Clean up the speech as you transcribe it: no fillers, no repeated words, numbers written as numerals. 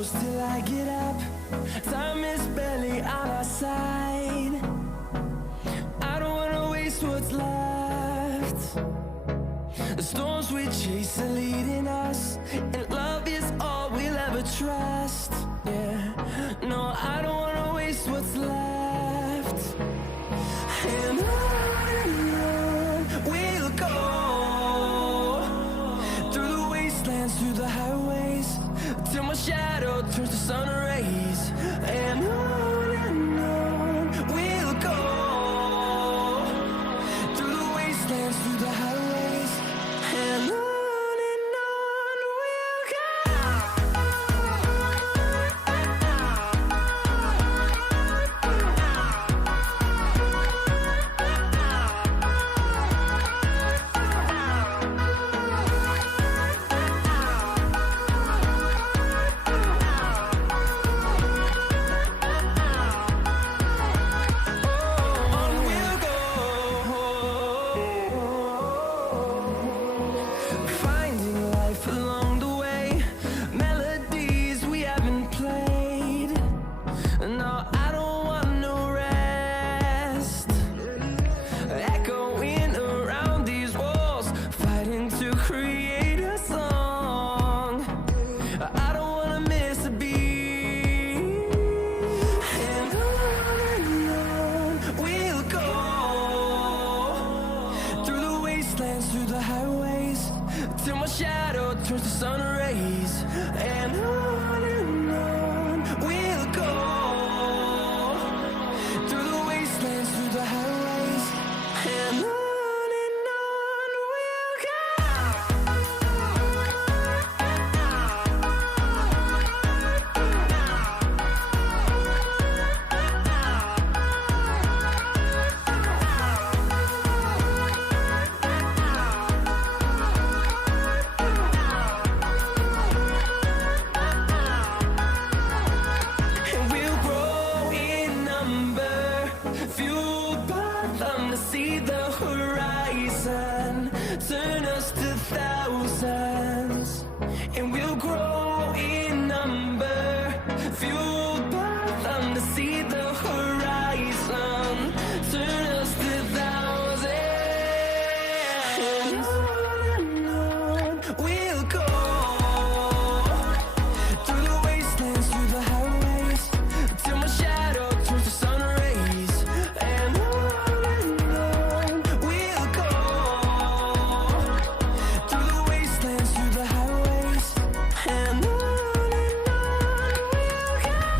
close till I get up. Time is barely on our side. I don't wanna waste what's left. The storms we chase are leading us, and love is all we'll ever trust. Yeah, no, I don't wanna waste what's left. And on we'll go, through the wastelands, through the highways, till my shadow turns to sun rays. And on we'll go, through the wastelands, through the highways, and on we'll go. Finding life along the way, melodies we haven't played. No, I don't want no rest. Echoing around these walls, fighting to create a song. I don't wanna miss a beat. And on we'll go, through the wastelands, through the highways, till my shadow turns to sun rays. And on we'll go, through the wastelands, through the highways, and on we'll go. And we'll grow in number, fueled by them to see the horizon, turn us to thousands. And we'll grow in number, fueled by them to see the horizon, turn us to thousands. And on we'll go, through the wastelands, through the highways, till my shadow turns to sun rays. And on we'll go, through the wastelands, through the highways, and on we'll go.